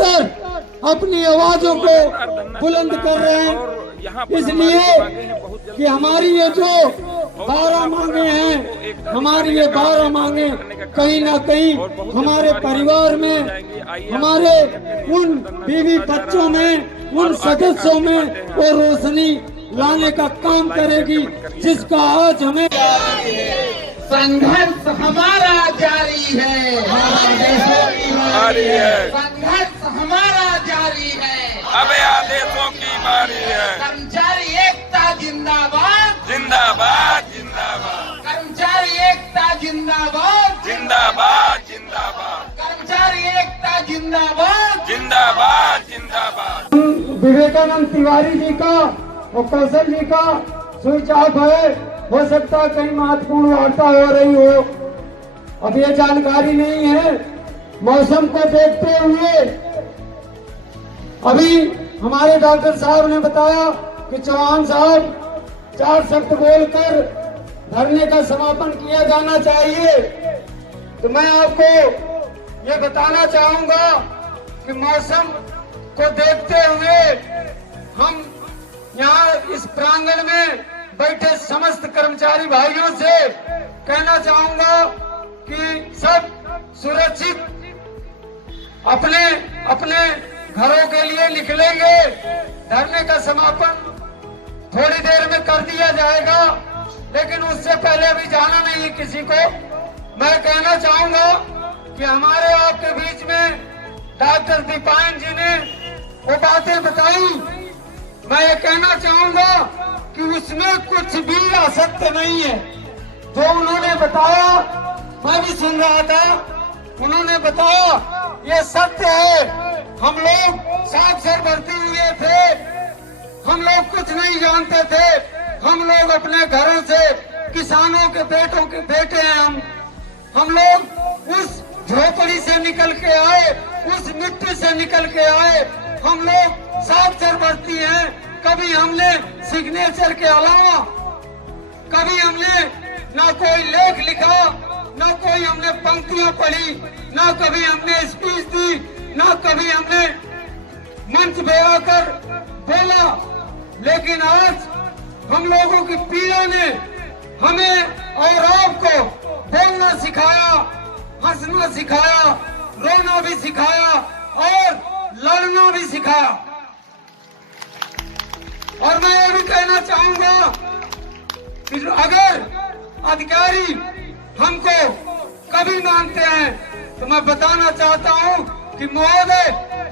निरंतर अपनी आवाजों को बुलंद कर रहे हैं, इसलिए कि हमारी ये जो 12 मांगे हैं, हमारी ये 12 मांगे कहीं ना कहीं हमारे परिवार में, हमारे उन बीवी बच्चों में, उन सदस्यों में वो रोशनी लाने का काम करेगी जिसका आज हमें संघर्ष हमारा जारी है, संघर्ष हमारा जारी है। अब आदेशों की बारी है। कर्मचारी एकता जिंदाबाद, जिंदाबाद जिंदाबाद, कर्मचारी एकता जिंदाबाद, जिंदाबाद जिंदाबाद, कर्मचारी एकता जिंदाबाद, जिंदाबाद जिंदाबाद। विवेकानंद तिवारी जी का और कौशल जी का स्विच ऑफ है, हो सकता है कहीं महत्वपूर्ण वार्ता हो रही हो, अब ये जानकारी नहीं है। मौसम को देखते हुए अभी हमारे डॉक्टर साहब ने बताया कि चौहान साहब 4 शब्द बोलकर धरने का समापन किया जाना चाहिए, तो मैं आपको ये बताना चाहूंगा कि मौसम को देखते हुए हम यहाँ इस प्रांगण में बैठे समस्त कर्मचारी भाइयों से कहना चाहूंगा कि सब सुरक्षित अपने अपने घरों के लिए निकलेंगे। धरने का समापन थोड़ी देर में कर दिया जाएगा, लेकिन उससे पहले अभी जाना नहीं है किसी को। मैं कहना चाहूंगा कि हमारे आपके बीच में डॉक्टर दीपायन जी ने वो बातें बताई, मैं ये कहना चाहूंगा कि उसमें कुछ भी असत्य नहीं है। जो उन्होंने बताया मैं भी सुन रहा था, उन्होंने बताया ये सत्य है। हम लोग साग सर भरते हुए थे, हम लोग कुछ नहीं जानते थे, हम लोग अपने घरों से किसानों के बेटों के बेटे हैं। हम लोग उस झोपड़ी से निकल के आए, उस मिट्टी से निकल के आए, हम लोग साग सर भरती हैं। कभी हमने सिग्नेचर के अलावा कभी हमने ना कोई लेख लिखा, ना कोई हमने पंक्तियां पढ़ी, ना कभी हमने स्पीच दी, ना कभी हमने मंच पे आकर बोला। लेकिन आज हम लोगों की पीड़ा ने हमें और आपको बोलना सिखाया, हंसना सिखाया, रोना भी सिखाया और लड़ना भी सिखाया। और मैं ये भी कहना चाहूंगा कि अगर अधिकारी हमको कभी मानते हैं तो मैं बताना चाहता हूं कि महोदय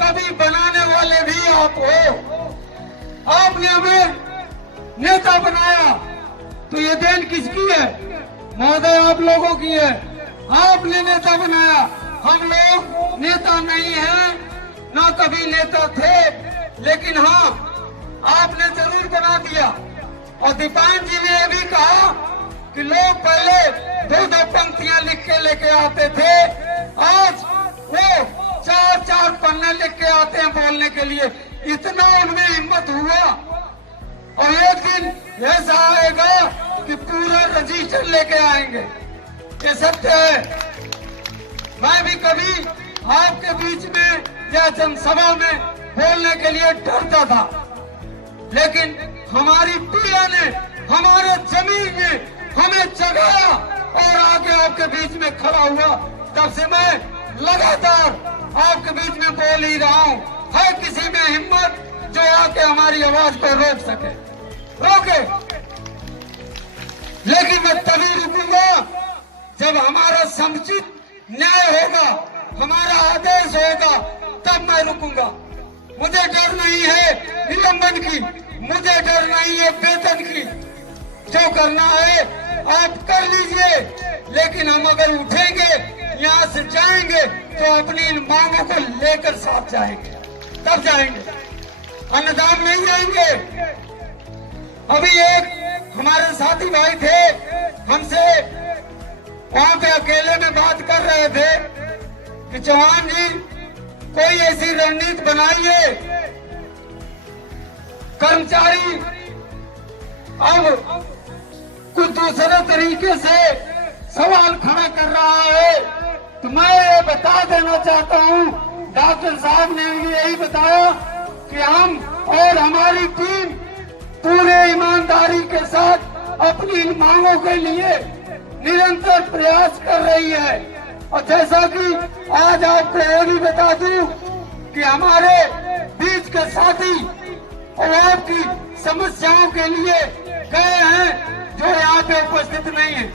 कभी बनाने वाले भी आप हो। आपने हमें नेता बनाया तो ये देन किसकी है? महोदय आप लोगों की है। आपने नेता बनाया, हम लोग नेता नहीं हैं, ना कभी नेता थे, लेकिन हाँ आपने जरूर बना दिया। और दीपायन जी ने ये भी कहा कि लोग पहले 2-2 पंक्तियां लिख के लेके आते थे, आज वो 4-4 पन्ने लिख के आते हैं बोलने के लिए। इतना उनमें हिम्मत हुआ। और एक दिन ऐसा आएगा कि पूरा रजिस्टर लेके आएंगे, ये सत्य है। मैं भी कभी आपके बीच में या जनसभा में बोलने के लिए डरता था, लेकिन हमारी पीड़ा ने, हमारे जमीन ने हमें जगाया और आगे आपके बीच में खड़ा हुआ। तब से मैं लगातार आपके बीच में बोल ही रहा हूँ। है किसी में हिम्मत जो आके हमारी आवाज को रोक सके, रोके। लेकिन मैं तभी रुकूंगा जब हमारा समुचित न्याय होगा, हमारा आदेश होगा, तब मैं रुकूंगा। मुझे डर नहीं है निलंबन की, मुझे डर नहीं है वेतन की। जो करना है आप कर लीजिए, लेकिन हम अगर उठेंगे, यहाँ से जाएंगे तो अपनी इन मांगों को लेकर साथ जाएंगे, तब जाएंगे, अन्नदान नहीं जाएंगे। अभी एक हमारे साथी भाई थे, हमसे वहां पे अकेले में बात कर रहे थे कि चौहान जी कोई ऐसी रणनीति बनाइए। कर्मचारी अब कुछ दूसरे तरीके से सवाल खड़ा कर रहा है, तो मैं ये बता देना चाहता हूं डॉक्टर साहब ने भी यही बताया कि हम और हमारी टीम पूरे ईमानदारी के साथ अपनी इन मांगों के लिए निरंतर प्रयास कर रही है। और जैसा कि आज आपको ये भी बता दूं कि हमारे बीच के साथी और आपकी समस्याओं के लिए गए हैं, जो यहाँ पे उपस्थित नहीं है,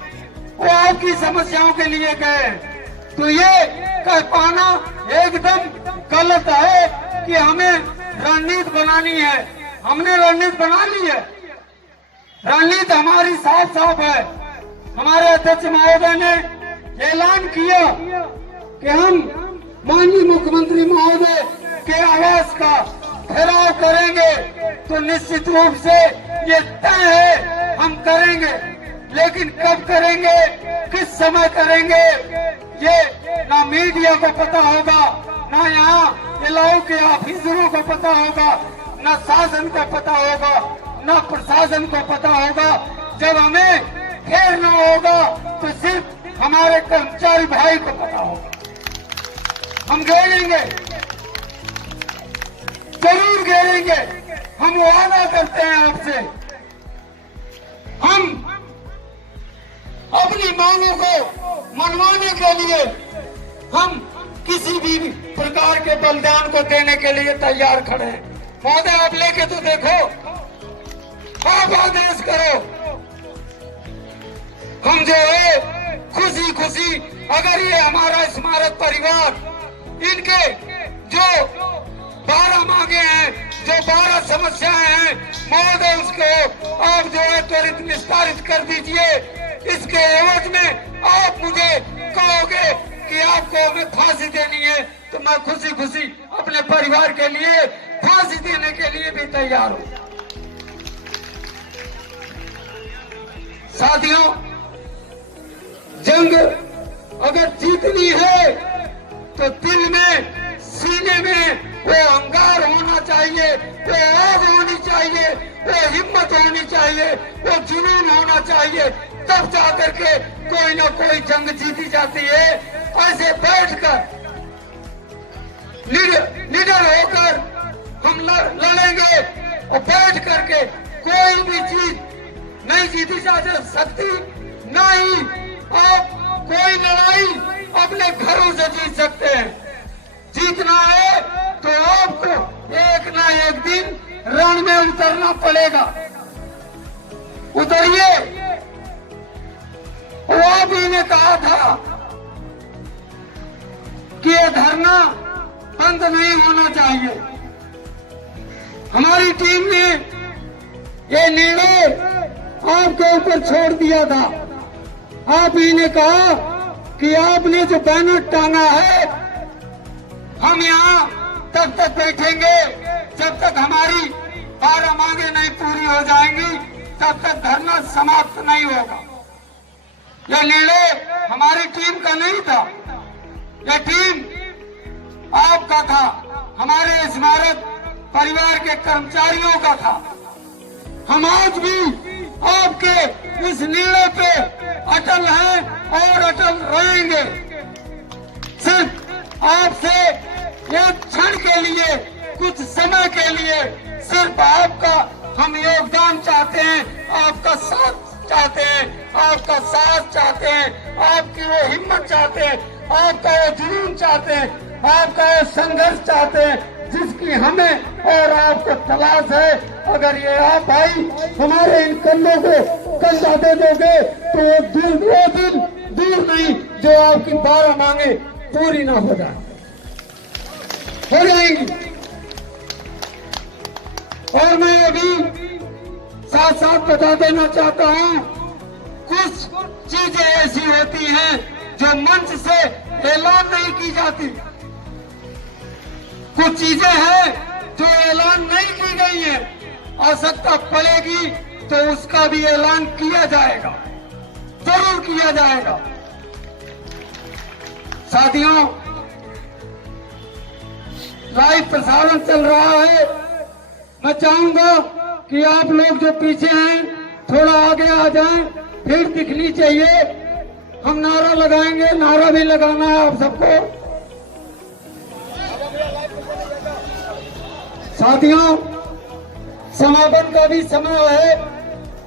वो आपकी समस्याओं के लिए गए हैं। तो ये कह पाना एकदम गलत है कि हमें रणनीति बनानी है। हमने रणनीति बना ली है। रणनीति हमारी साफ साफ है। हमारे अध्यक्ष महोदय ने ऐलान किया कि हम माननीय मुख्यमंत्री महोदय के आवास का घेराव करेंगे, तो निश्चित रूप से ये तय है हम करेंगे। लेकिन कब करेंगे, किस समय करेंगे, ये ना मीडिया को पता होगा, ना यहाँ इलाकों के ऑफिसरों को पता होगा, ना शासन को पता होगा, ना प्रशासन को पता होगा। जब हमें घेरना होगा तो सिर्फ हमारे कर्मचारी भाई को पता होगा। हम घेरेंगे, जरूर घेरेंगे। हम वादा करते हैं आपसे। हम अपनी मांगों को मनवाने के लिए हम किसी भी प्रकार के बलिदान को देने के लिए तैयार खड़े हैं। महोदय आप लेके तो देखो, आप आदेश करो। हम जो है खुशी खुशी, अगर ये हमारा स्मारक परिवार इनके जो 12 मांगे हैं, जो 12 समस्याएं हैं, महोदय उसको आप जो है त्वरित निस्तारित कर दीजिए। इसके एवज में आप मुझे कहोगे कि आपको हमें फांसी देनी है, तो मैं खुशी खुशी अपने परिवार के लिए फांसी देने के लिए भी तैयार हूं। साथियों, जंग अगर जीतनी है तो दिल में, सीने में वो अंगार होना चाहिए, वो आग होनी चाहिए, वो हिम्मत होनी चाहिए, वो जुनून होना चाहिए। तब जाकर के कोई ना कोई जंग जीती जाती है। ऐसे बैठकर निडर होकर हम लड़ेंगे और बैठ करके कोई भी चीज नहीं जीती जा सकती। नहीं आप कोई लड़ाई अपने घरों से जीत सकते हैं। जीतना है तो आपको एक ना एक दिन रण में उतरना पड़ेगा। उतरिए। वो भी ने कहा था कि ये धरना बंद नहीं होना चाहिए। हमारी टीम ने ये निर्णय आपके ऊपर छोड़ दिया था। आप ही ने कहा कि आपने जो बैनर टांगा है, हम यहाँ तब तक बैठेंगे जब तक हमारी 12 मांगे नहीं पूरी हो जाएंगी, तब तक धरना समाप्त नहीं होगा। यह निर्णय हमारी टीम का नहीं था, यह टीम आपका था, हमारे स्मारक परिवार के कर्मचारियों का था। हम आज भी आपके इस निर्णय पे अटल हैं और अटल रहेंगे। सिर्फ आपसे एक क्षण के लिए, कुछ समय के लिए सिर्फ आपका हम योगदान चाहते हैं, आपका साथ चाहते हैं, आपका साथ चाहते हैं, आपकी वो हिम्मत चाहते हैं, आपका वो जुनून चाहते हैं, आपका वो संघर्ष चाहते हैं जिसकी हमें और आपको तलाश है। अगर ये आप भाई हमारे इन कंधों को कंधा दे दोगे तो वो दिन दूर नहीं जो आपकी 12 मांगे पूरी ना हो जाएंगी। और मैं अभी साथ साथ बता देना चाहता हूँ, कुछ चीजें ऐसी होती हैं जो मंच से ऐलान नहीं की जाती। कुछ चीजें हैं जो ऐलान नहीं की गई है। आवश्यकता पड़ेगी तो उसका भी ऐलान किया जाएगा, जरूर किया जाएगा। साथियों, लाइव प्रसारण चल रहा है। मैं चाहूंगा कि आप लोग जो पीछे हैं थोड़ा आगे आ जाएं, भीड़ दिखनी चाहिए। हम नारा लगाएंगे, नारा भी लगाना है आप सबको। साथियों, समापन का भी समय है,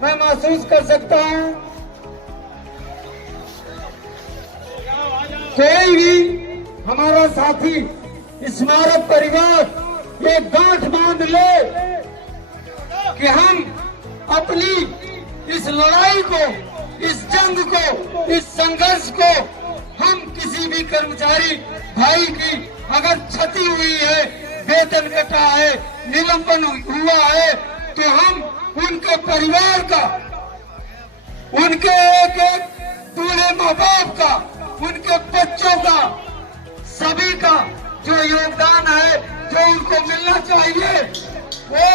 मैं महसूस कर सकता हूं। कोई भी हमारा साथी स्मारक परिवार ये गांठ बांध ले कि हम अपनी इस लड़ाई को, इस जंग को, इस संघर्ष को हम किसी भी कर्मचारी भाई की अगर क्षति हुई है, वेतन कटा है, निलंबन हुआ है, तो हम उनके परिवार का, उनके एक एक दूल्हे माँ बाप का, उनके बच्चों का, सभी का जो योगदान है, जो उनको मिलना चाहिए, वो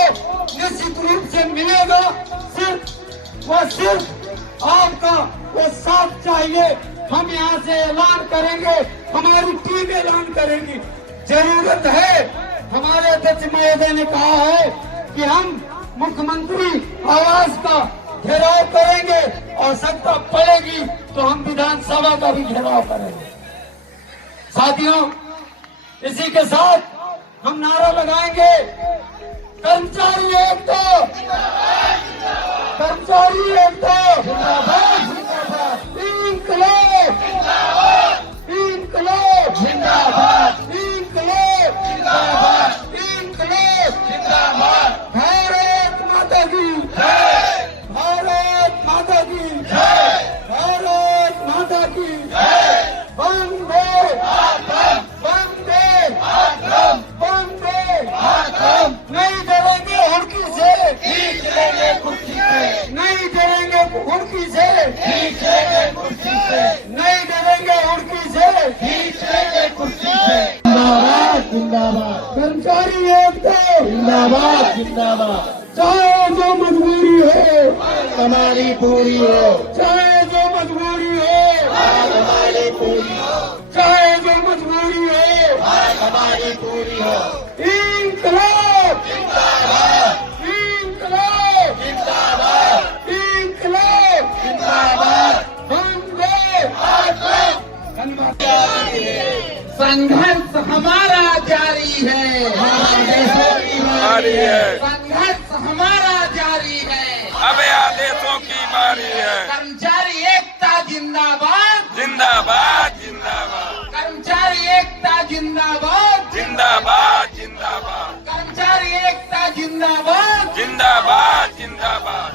निश्चित रूप से मिलेगा। सिर्फ आपका वो साथ चाहिए। हम यहाँ से ऐलान करेंगे, हमारी टीम ऐलान करेगी। जरूरत है, हमारे अध्यक्ष महोदय ने कहा है कि हम मुख्यमंत्री आवास का घेराव करेंगे और सत्ता पड़ेगी तो हम विधानसभा का भी घेराव करेंगे। साथियों, इसी के साथ हम नारा लगाएंगे, कर्मचारी एकता, कर्मचारी एकता, इंकलाब, इंकलाब, इंकलाब, इंकलाब, भारत माता की, भारत माता की, भारत माता की, वंदे वंदे वंदे। नहीं डरेंगे हुड़की से, नहीं डरेंगे हुड़की से, नहीं डरेंगे हुड़की से। जिंदाबाद, जिंदाबाद, कर्मचारी एकता, जिंदाबाद, जिंदाबाद। चाहे जो मजबूरी हो हमारी पूरी हो, चाहे जो मजबूरी हो हमारी पूरी हो, चाहे जो मजबूरी हो हमारी पूरी हो। इंकलाब जिंदाबाद, इंकलाब जिंदाबाद, इंकलाब जिंदाबाद, वंदे मातरम। संघर्ष हमारा जारी है, संघर्ष हमारा जारी है। अब आदेशों की बारी है। कर्मचारी एकता जिंदाबाद, जिंदाबाद, जिंदाबाद, कर्मचारी एकता जिंदाबाद, जिंदाबाद, जिंदाबाद, कर्मचारी एकता जिंदाबाद, जिंदाबाद, जिंदाबाद।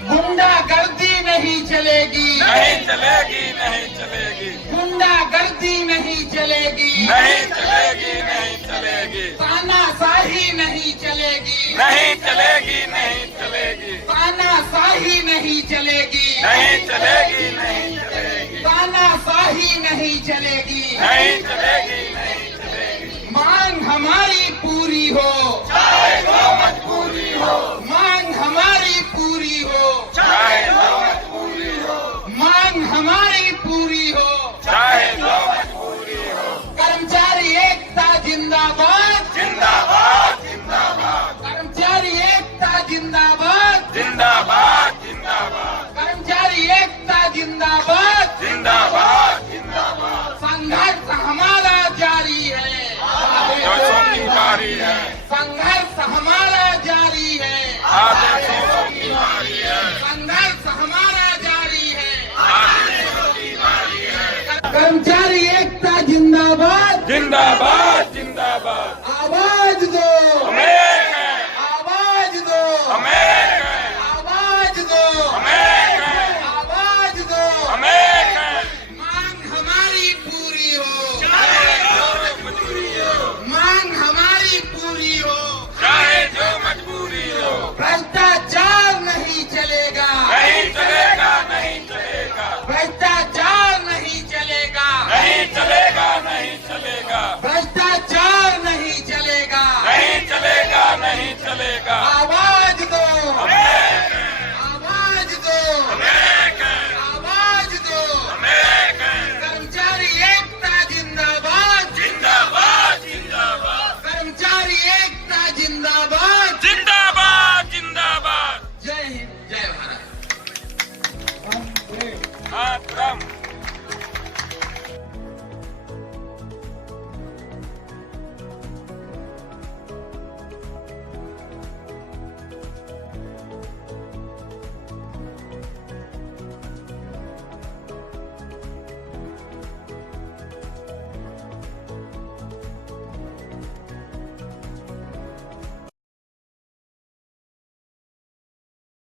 गुंडागर्दी नहीं चलेगी, नहीं चलेगी, नहीं चलेगी, गुंडागर्दी नहीं चलेगी, नहीं चलेगी, नहीं चलेगी, तानाशाही नहीं चलेगी, नहीं चलेगी, नहीं चलेगी, तानाशाही नहीं चलेगी, नहीं चलेगी, नहीं चलेगी, तानाशाही नहीं चलेगी, नहीं चलेगी, नहीं चलेगी। मांग हमारी पूरी हो, चाहे जो मजबूरी हो, मांग हमारी पूरी हो, चाहे जो मजबूरी हो, मांग हमारी पूरी हो। चाहे जो मजबूरी हो। कर्मचारी एकता जिंदाबाद, जिंदाबाद, जिंदाबाद, कर्मचारी एकता जिंदाबाद, जिंदाबाद, जिंदाबाद, कर्मचारी एकता जिंदाबाद, जिंदाबाद, जिंदाबाद। संघर्ष हमारा जारी है, आदेशों की बारी है, संघर्ष हमारा जारी है, आदेशों की बारी है, संघर्ष हमारा जारी है। आदेशों की बारी है। कर्मचारी एकता जिंदाबाद, जिंदाबाद, जिंदाबाद, आवाज दो,